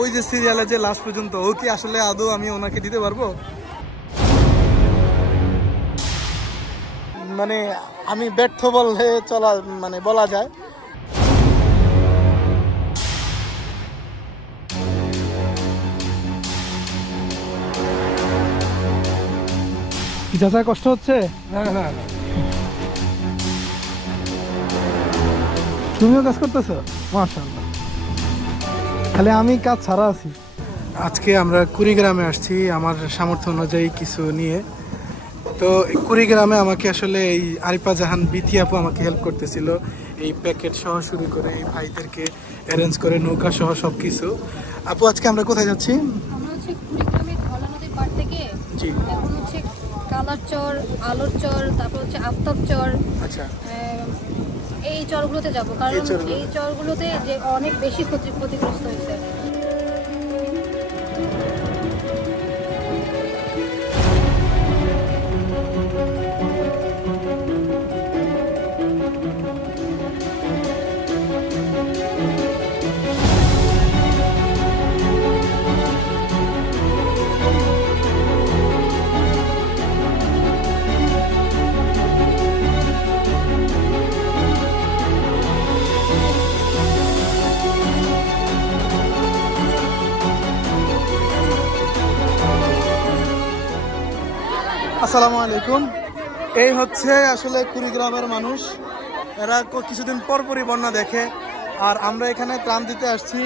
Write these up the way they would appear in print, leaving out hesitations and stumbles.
ওই যে সিরিয়ালে যে লাস্ট পর্যন্ত, ও কি আসলে আদৌ আমি ওনাকে দিতে পারবো? মানে আমি ব্যর্থ বললে বলা যায়। কি চাচা কষ্ট হচ্ছে? না না না, তুমিও কাজ করতেছো? মাশাআল্লাহ, তাহলে আমি কাজ ছাড়া আছি। আজকে আমরা কুড়িগ্রামে আসছি আমার সামর্থ্য অনুযায়ী কিছু নিয়ে। তো কুড়িগ্রামে আমাকে আসলে এই আরিফা জাহান বিথি আপু আমাকে হেল্প করতেছিল, এই প্যাকেট সহ শুরু করে এই ভাইদেরকে অ্যারেঞ্জ করে নৌকা সহ সব কিছু। আপু আজকে আমরা কোথায় যাচ্ছি? আমরা হচ্ছে কুড়িগ্রামের ধলা নদীর পাড় থেকে জি। এখন হচ্ছে কালার চর, আলোর চর, তারপর হচ্ছে আফতাব চর, আচ্ছা। এই চরগুলোতে যাব, কারণ এই চরগুলো। এই চরগুলোতে যে অনেক বেশি ক্ষতিগ্রস্ত হয়েছে। আসসালামু আলাইকুম। এই হচ্ছে আসলে কুড়িগ্রামের মানুষ, এরা কিছুদিন পরপরই বন্যা দেখে। আর আমরা এখানে ত্রাণ দিতে আসছি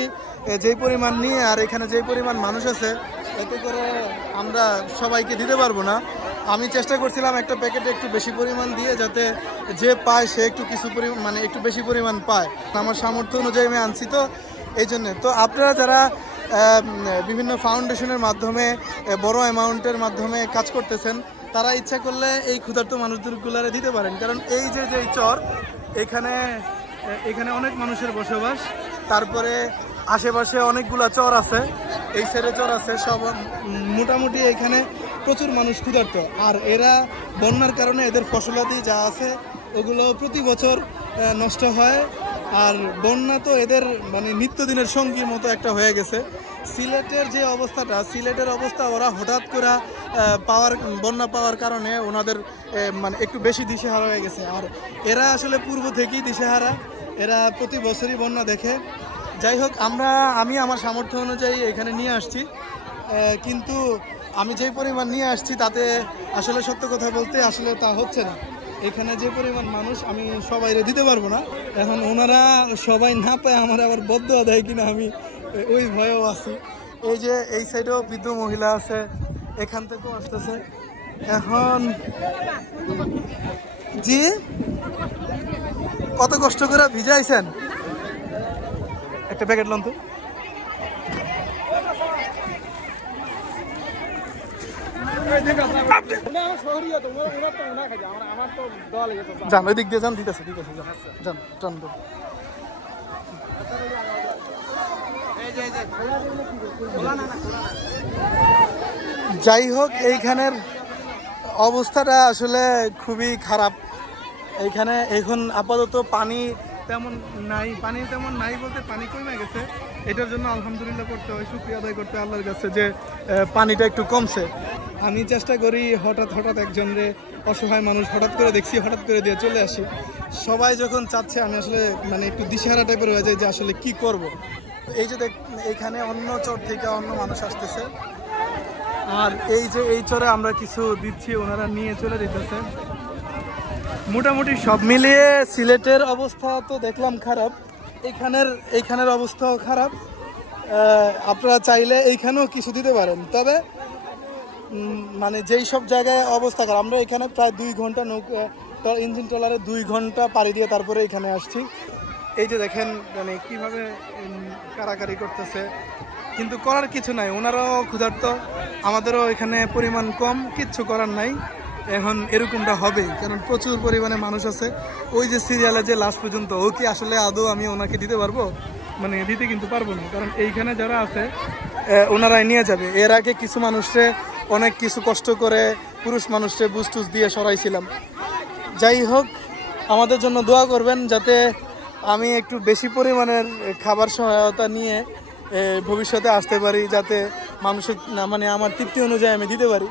যেই পরিমাণ নিয়ে, আর এখানে যেই পরিমাণ মানুষ আছে এতে করে আমরা সবাইকে দিতে পারবো না। আমি চেষ্টা করছিলাম একটা প্যাকেটে একটু বেশি পরিমাণ দিয়ে, যাতে যে পায় সে একটু কিছু পরিমাণ একটু বেশি পরিমাণ পায়। আমার সামর্থ্য অনুযায়ী আমি আনছি, তো এই জন্যে। তো আপনারা যারা বিভিন্ন ফাউন্ডেশনের মাধ্যমে বড় অ্যামাউন্টের মাধ্যমে কাজ করতেছেন, তারা ইচ্ছা করলে এই ক্ষুধার্ত মানুষদেরগুলারে দিতে পারেন। কারণ এই যে চর, এখানে অনেক মানুষের বসবাস। তারপরে আশেপাশে অনেকগুলা চর আছে, এই সাইডে চর আছে, সব মোটামুটি এখানে প্রচুর মানুষ ক্ষুধার্ত। আর এরা বন্যার কারণে এদের ফসলাদি যা আছে ওগুলো প্রতি বছর নষ্ট হয়। আর বন্যা তো এদের নিত্যদিনের সঙ্গীর মতো একটা হয়ে গেছে। সিলেটের অবস্থা ওরা হঠাৎ করে বন্যা পাওয়ার কারণে ওনাদের একটু বেশি দিশেহারা হয়ে গেছে। আর এরা আসলে পূর্ব থেকেই দিশেহারা, এরা প্রতি বছরই বন্যা দেখে। যাই হোক, আমি আমার সামর্থ্য অনুযায়ী এখানে নিয়ে আসছি, কিন্তু আমি যেই পরিমাণ নিয়ে আসছি তাতে আসলে সত্য কথা বলতে আসলে তা হচ্ছে না। এখানে যে পরিমাণ মানুষ, আমি সবাইরে দিতে পারবো না। এখন ওনারা সবাই না পায় আমার আবার বদদোয়া দেয় কিনা, আমি ওই ভয়েও আছি। এই যে এই সাইডেও বৃদ্ধ মহিলা আছে, এখান থেকেও আসতেছে। এখন জি, কত কষ্ট করে ভিজাইছেন, একটা প্যাকেট লন তো। যান ওই দিক দিয়ে যান, দিতেছে যান যান। যাই হোক, এইখানের অবস্থাটা আসলে খুবই খারাপ। এইখানে এখন আপাতত পানি তেমন নাই বলতে পানি কমে গেছে। এটার জন্য আলহামদুলিল্লাহ করতে হয়, শুকরিয়া আদায় করতে হয় আল্লাহর কাছে যে পানিটা একটু কমছে। আমি চেষ্টা করি হঠাৎ একজনরে, অসহায় মানুষ হঠাৎ করে দেখছি, হঠাৎ করে দিয়ে চলে আসি। সবাই যখন চাচ্ছে, আমি আসলে একটু দিশেহারা টাইপের হয়ে যায় যে আসলে কি করব। এই যে এখানে অন্য চর থেকে অন্য মানুষ আসতেছে, আর এই যে এই চরে আমরা কিছু দিচ্ছি, ওনারা নিয়ে চলে যেতেছে। মোটামুটি সব মিলিয়ে সিলেটের অবস্থা তো দেখলাম খারাপ, এইখানের অবস্থাও খারাপ। আপনারা চাইলে এইখানেও কিছু দিতে পারেন, তবে যেই সব জায়গায় অবস্থা খারাপ, আমরা এখানে প্রায় 2 ঘন্টা ইঞ্জিন ট্রলারে 2 ঘন্টা পাড়ি দিয়ে তারপরে এখানে আসছি। এই যে দেখেন কিভাবে কারাকারি করতেছে, কিন্তু করার কিছু নাই, ওনারাও ক্ষুধার্ত, আমাদেরও এখানে পরিমাণ কম, কিচ্ছু করার নাই। এখন এরকমটা হবেই, কারণ প্রচুর পরিমাণে মানুষ আছে। ওই যে সিরিয়ালে যে লাস্ট পর্যন্ত, ও কি আসলে আদৌ আমি ওনাকে দিতে পারবো? দিতে কিন্তু পারবো না, কারণ এইখানে যারা আছে ওনারাই নিয়ে যাবে। এর আগে কিছু মানুষরে অনেক কিছু কষ্ট করে পুরুষ মানুষরে বুঝ টুস দিয়ে সরাইছিলাম। যাই হোক, আমাদের জন্য দোয়া করবেন যাতে আমি একটু বেশি পরিমাণের খাবার সহায়তা নিয়ে ভবিষ্যতে আসতে পারি, যাতে মানুষের মানে আমার তৃপ্তি অনুযায়ী আমি দিতে পারি।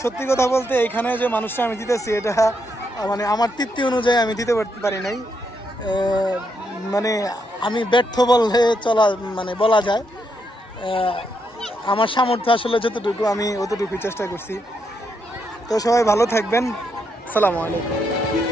সত্যি কথা বলতে এখানে যে মানুষটা আমি দিতেছি এটা মানে আমার তৃপ্তি অনুযায়ী আমি দিতে পারি নাই। মানে আমি ব্যর্থ বললে মানে বলা যায়। আমার সামর্থ্য আসলে যতটুকু আমি অতটুকুই চেষ্টা করছি। তো সবাই ভালো থাকবেন। আসসালামু আলাইকুম।